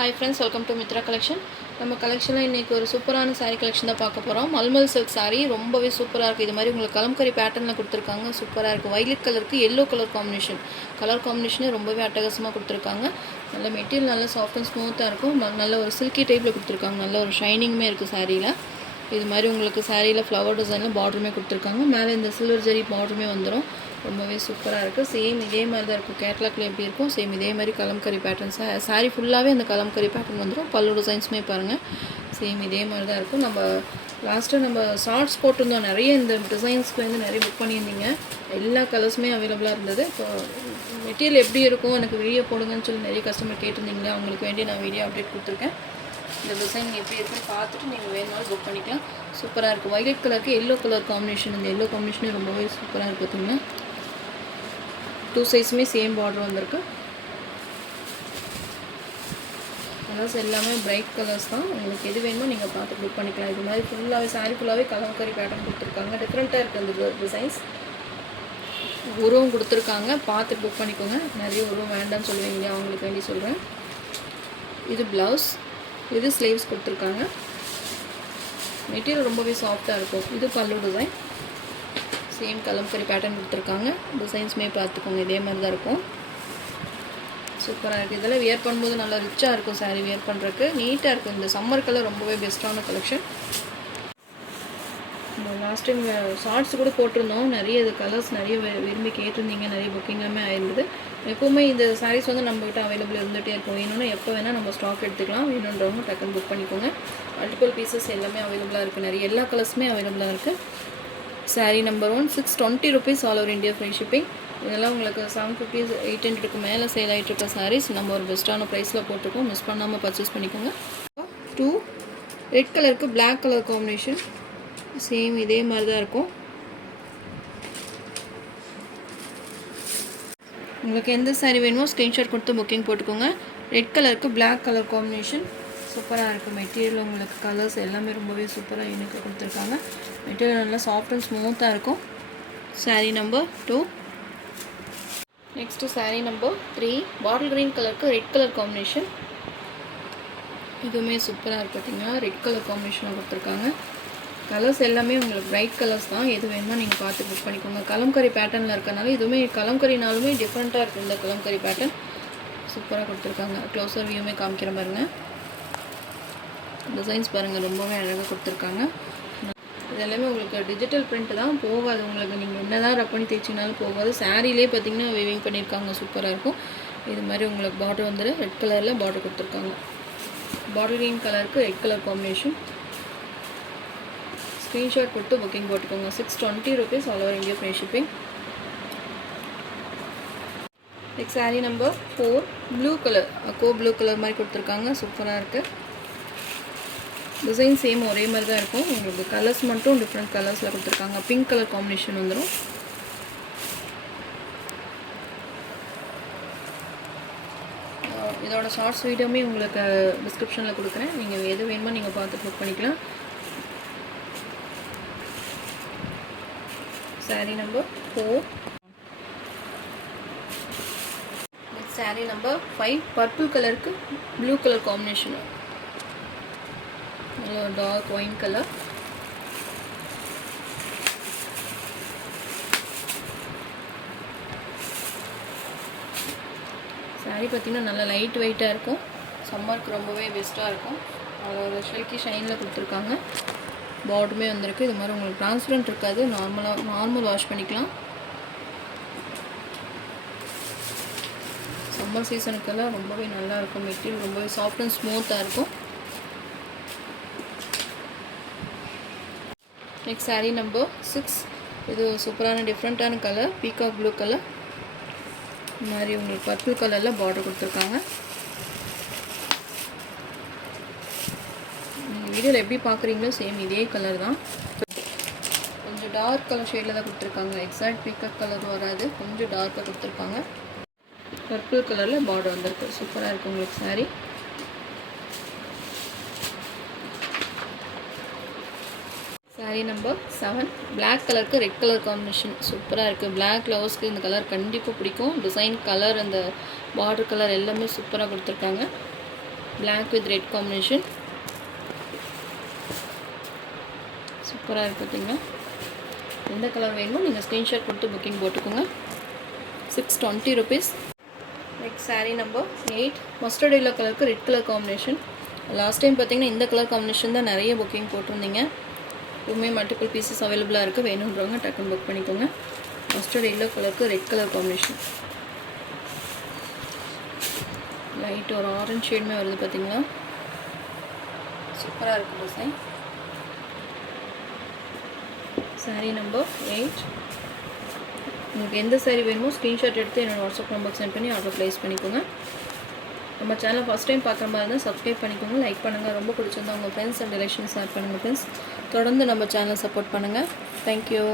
Hi friends, welcome to Mitra collection. நம்ம கலெக்ஷனில் இன்றைக்கி ஒரு சூப்பரான சாரீ கலெக்ஷன் தான் பார்க்க போகிறோம். மல்மல் சில்க் சாரீ ரொம்பவே சூப்பராக இருக்குது. இது மாதிரி உங்களுக்கு கலம்கரி பேட்டர்னில் கொடுத்துருக்காங்க. சூப்பராக இருக்குது. வைலட் கலருக்கு எல்லோ கலர் காம்பினேஷனே ரொம்பவே அட்டகாசமாக கொடுத்துருக்காங்க. நல்ல மெட்டீரியல் நல்ல சாஃப்ட் அண்ட் ஸ்மூத்தாக இருக்கும். நல்ல ஒரு சில்கி டைப்பில் கொடுத்துருக்காங்க. நல்ல ஒரு ஷைனிங்குமே இருக்குது சாரியில். இது மாதிரி உங்களுக்கு சாரியில் ஃப்ளவர் டிசைனில் பார்டருமே கொடுத்துருக்காங்க. மேலே இந்த சில்வர் ஜரி பார்டருமே வந்துடும். ரொம்பவே சூப்பராக இருக்குது. சேம் இதே மாதிரி தான் இருக்கும். கேட்லாக்ல எப்படி இருக்கும் சேம் இதே மாதிரி கலம்கரி பேட்டர்ன்ஸ். சாரீ ஃபுல்லாகவே அந்த கலம்கரி பேட்டர்ன் வந்துடும். பல்லு டிசைன்ஸுமே பாருங்கள் சேம் இதே மாதிரி தான் இருக்கும். நம்ம லாஸ்ட்டாக நம்ம ஷார்ட்ஸ் போட்டிருந்தோம். நிறைய இந்த டிசைன்ஸ்க்கு வந்து நிறைய புக் பண்ணியிருந்தீங்க. எல்லா கலர்ஸுமே அவைலபிளாக இருந்தது. இப்போ மெட்டீரியல் எப்படி இருக்கும் எனக்கு வீடியோ போடுங்கன்னு சொல்லி நிறைய கஸ்டமர் கேட்டிருந்தீங்களா, அவங்களுக்கு வேண்டி நான் வீடியோ அப்டேட் கொடுத்துருக்கேன். இந்த டிசைன் எப்படி இருக்குன்னு பார்த்துட்டு நீங்கள் வேணுனாலும் புக் பண்ணிக்கலாம். சூப்பராக இருக்குது. வைலட் கலருக்கு எல்லோ கலர் காம்பினேஷன். இந்த எல்லோ காம்பினேஷனே ரொம்பவே சூப்பராக இருக்குது. பார்த்தீங்கன்னா 2 சைஸுமே சேம் பார்டர் வந்திருக்கு. கலர்ஸ் எல்லாமே பிரைட் கலர்ஸ் தான். உங்களுக்கு எது வேணுமோ நீங்கள் பார்த்து புக் பண்ணிக்கலாம். இது மாதிரி ஃபுல்லாகவே சாரீ ஃபுல்லாகவே கலம்கரி பேட்டர்ன் கொடுத்துருக்காங்க. டிஃப்ரெண்ட்டாக இருக்குது அந்த டிசைன்ஸ். உருவம் கொடுத்துருக்காங்க. பார்த்து புக் பண்ணிக்கோங்க. நிறைய உருவம் வேண்டாம்னு சொல்லுவீங்க இல்லையா, அவங்களுக்கு வேண்டி சொல்கிறேன். இது ப்ளவுஸ், இது ஸ்லீவ்ஸ் கொடுத்துருக்காங்க. மெட்டீரியல் ரொம்பவே சாஃப்டாக இருக்கும். இது பல்லு டிசைன். சேம் கலம்கரி பேட்டர்ன் கொடுத்துருக்காங்க. டிசைன்ஸுமே பார்த்துக்கோங்க. இதே மாதிரி தான் இருக்கும். சூப்பராக இருக்குது. இதெல்லாம் வியர் பண்ணும்போது நல்லா ரிச்சாக இருக்கும். சாரீ வியர் பண்ணுறதுக்கு நீட்டாக இருக்கும். இந்த சம்மர் கலர் ரொம்பவே பெஸ்ட்டான கலெக்ஷன். இந்த லாஸ்ட் டைம் ஷார்ட்ஸ் கூட போட்டிருந்தோம். நிறைய இது கலர்ஸ் நிறைய விரும்பி கேட்டிருந்தீங்க. நிறைய புக்கிங்காமே ஆயிருந்தது. எப்போவுமே இந்த சாரீஸ் வந்து நம்மகிட்ட அவைலபிள் இருந்துகிட்டே இருக்கும். வேணும்னா எப்போ வேணால் நம்ம ஸ்டாக் எடுத்துக்கலாம். வேணுன்றவங்க டக்குன்னு புக் பண்ணிக்கோங்க. மல்டிபிள் பீசஸ் எல்லாமே அவைலபிளாக இருக்குது. நிறைய எல்லா கலர்ஸுமே அவைலபிளாக இருக்குது. Sari number 1 620 rupees all over India free shipping. இதெல்லாம் உங்களுக்கு 750 800க்கு மேலே சேல் ஆகிட்டு இருக்க சாரீஸ் நம்ம ஒரு பெஸ்ட்டான ப்ரைஸில் போட்டிருக்கோம். மிஸ் பண்ணாமல் பர்ச்சேஸ் பண்ணிக்கோங்க. 2 ரெட் கலருக்கு பிளாக் கலர் காம்பினேஷன். சேம் இதே மாதிரி தான் இருக்கும். உங்களுக்கு எந்த சாரீ வேணுமோ ஸ்க்ரீன்ஷாட் கொடுத்து புக்கிங் போட்டுக்கோங்க. ரெட் கலருக்கு பிளாக் கலர் காம்பினேஷன் சூப்பராக இருக்குது. மெட்டீரியல் உங்களுக்கு கலர்ஸ் எல்லாமே ரொம்பவே சூப்பராக யூனிக்காக கொடுத்துருக்காங்க. மெட்டீரியல் நல்லா சாஃப்ட் அண்ட் ஸ்மூத்தாக இருக்கும். Sari number 2. Next sari number 3 bottle green கலருக்கு ரெட் கலர் காம்பினேஷன். இதுவுமே சூப்பராக இருக்குது. பார்த்திங்கன்னா ரெட் கலர் காம்பினேஷனாக கொடுத்துருக்காங்க. கலர்ஸ் எல்லாமே உங்களுக்கு ப்ரைட் கலர்ஸ் தான். எது வேணுமோ நீங்கள் பார்த்து புக் பண்ணிக்கோங்க. கலம்கரி பேட்டர்னில் இருக்கனால இதுவுமே கலம்கரினாலுமே டிஃப்ரெண்ட்டாக இருக்குது. இந்த கலம்கரி பேட்டர்ன் சூப்பராக கொடுத்துருக்காங்க. க்ளோஸர் வியூமே காமிக்கிற பாருங்க. டிசைன்ஸ் பாருங்கள் ரொம்பவே அழகாக கொடுத்துருக்காங்க. இது எல்லாமே உங்களுக்கு டிஜிட்டல் பிரிண்ட் தான், போகாது. உங்களுக்கு நீங்கள் என்ன தான் ரப் பண்ணி தேய்ச்சினாலும் போகாது. சாரீலே பார்த்திங்கன்னா வீவிங் பண்ணியிருக்காங்க. சூப்பராக இருக்கும். இது மாதிரி உங்களுக்கு பார்டர் வந்துட்டு ரெட் கலரில் பார்டர் கொடுத்துருக்காங்க. பாட்டில் க்ரீன் கலருக்கு ரெட் கலர் காம்பினேஷன். ஸ்க்ரீன்ஷாட் கொடுத்து புக்கிங் போட்டுக்கோங்க. 620 rupees all over India free shipping. Next sari number 4 blue colour blue colour மாதிரி கொடுத்துருக்காங்க. சூப்பராக இருக்குது. டிசைன் சேம் ஒரே மாதிரி தான் இருக்கும். உங்களுக்கு கலர்ஸ் மட்டும் டிஃப்ரெண்ட் கலர்ஸில் கொடுத்துருக்காங்க. பிங்க் கலர் காம்பினேஷன் வந்துடும். இதோட ஷார்ட்ஸ் வீடியோமே உங்களுக்கு டிஸ்கிரிப்ஷனில் கொடுக்குறேன். நீங்கள் எது வேணுமோ நீங்கள் பார்த்து புக் பண்ணிக்கலாம். Sari number 4. Next sari number 5 purple கலருக்கு ப்ளூ கலர் காம்பினேஷன். நல்ல டார்க் ஒயின் கலர். சாரீ பார்த்திங்கன்னா நல்லா லைட் வெயிட்டாக இருக்கும். சம்மருக்கு ரொம்பவே பெஸ்ட்டாக இருக்கும். ஒரு ஷில்கி ஷைனில் கொடுத்துருக்காங்க. பார்டருமே வந்திருக்கு. இது மாதிரி உங்களுக்கு ட்ரான்ஸ்பரண்ட் இருக்காது. நார்மல் வாஷ் பண்ணிக்கலாம். சம்மர் சீசனுக்கெல்லாம் ரொம்பவே நல்லாயிருக்கும். மெட்டீரியல் ரொம்பவே சாஃப்ட் அண்ட் ஸ்மூத்தாக இருக்கும். நெக்ஸ்ட் சாரீ நம்பர் 6 இது சூப்பரான டிஃப்ரெண்ட்டான கலர் பீகாக் ப்ளூ கலர். இந்த மாதிரி உங்களுக்கு பர்பிள் கலரில் பார்டர் கொடுத்துருக்காங்க. நீங்கள் வீடியோவில் எப்படி பார்க்குறீங்களோ சேம் இதே கலர் தான். கொஞ்சம் டார்க் கலர் ஷேடில் தான் கொடுத்துருக்காங்க. எக்ஸாக்ட் பீகாக் கலர் வராது. கொஞ்சம் டார்க்காக கொடுத்துருக்காங்க. பர்பிள் கலரில் பார்டர் வந்திருக்கு. சூப்பராக இருக்குது உங்களுக்கு சாரீ. சாரீ நம்பர் 7 பிளாக் கலருக்கு ரெட் கலர் காம்பினேஷன் சூப்பராக இருக்குது. பிளாக் லவர்ஸ்க்கு இந்த கலர் கண்டிப்பாக பிடிக்கும். டிசைன் கலர் அந்த பார்டர் கலர் எல்லாமே சூப்பராக கொடுத்துருக்காங்க. Black with red combination. சூப்பராக இருக்குது பார்த்தீங்கன்னா. எந்த கலர் வேணுமோ நீங்கள் ஸ்க்ரீன்ஷாட் கொடுத்து புக்கிங் போட்டுக்கோங்க. 620 rupees. Next sari number 8 mustard yellow கலருக்கு red colour combination. Last time பார்த்தீங்கன்னா இந்த கலர் காம்பினேஷன் தான் நிறைய புக்கிங் போட்டிருந்தீங்க. எப்பவுமே மல்டிபிள் பீசஸ் அவைலபிளாக இருக்குது. வேணுன்றவங்க டக்குன்னு புக் பண்ணிக்கோங்க. மஸ்டர்ட் எல்லோ கலருக்கு ரெட் கலர் காம்பினேஷன். லைட் ஒரு ஆரஞ்சு ஷேடுமே வருது பார்த்தீங்களா. சூப்பராக இருக்குது டிசைன். சாரீ நம்பர் 8. உங்களுக்கு எந்த சாரீ வேணுமோ ஸ்க்ரீன்ஷாட் எடுத்து என்னோடய வாட்ஸ்அப் நம்பருக்கு சென்ட் பண்ணி ஆர்டர் ப்ளேஸ் பண்ணிக்கோங்க. நம்ம சேனல் ஃபஸ்ட் டைம் பார்க்குற மாதிரி இருந்தால் சப்ஸ்கிரைப் பண்ணிக்கோங்க, லைக் பண்ணுங்கள். ரொம்ப பிடிச்சிருந்தா உங்கள் ஃப்ரெண்ட்ஸ் அண்ட் ரிலேஷன்ஸ் ஷேர் பண்ணுங்கள் ஃப்ரெண்ட்ஸ். தொடர்ந்து நம்ம சேனல் சப்போர்ட் பண்ணுங்கள். தேங்க்யூ.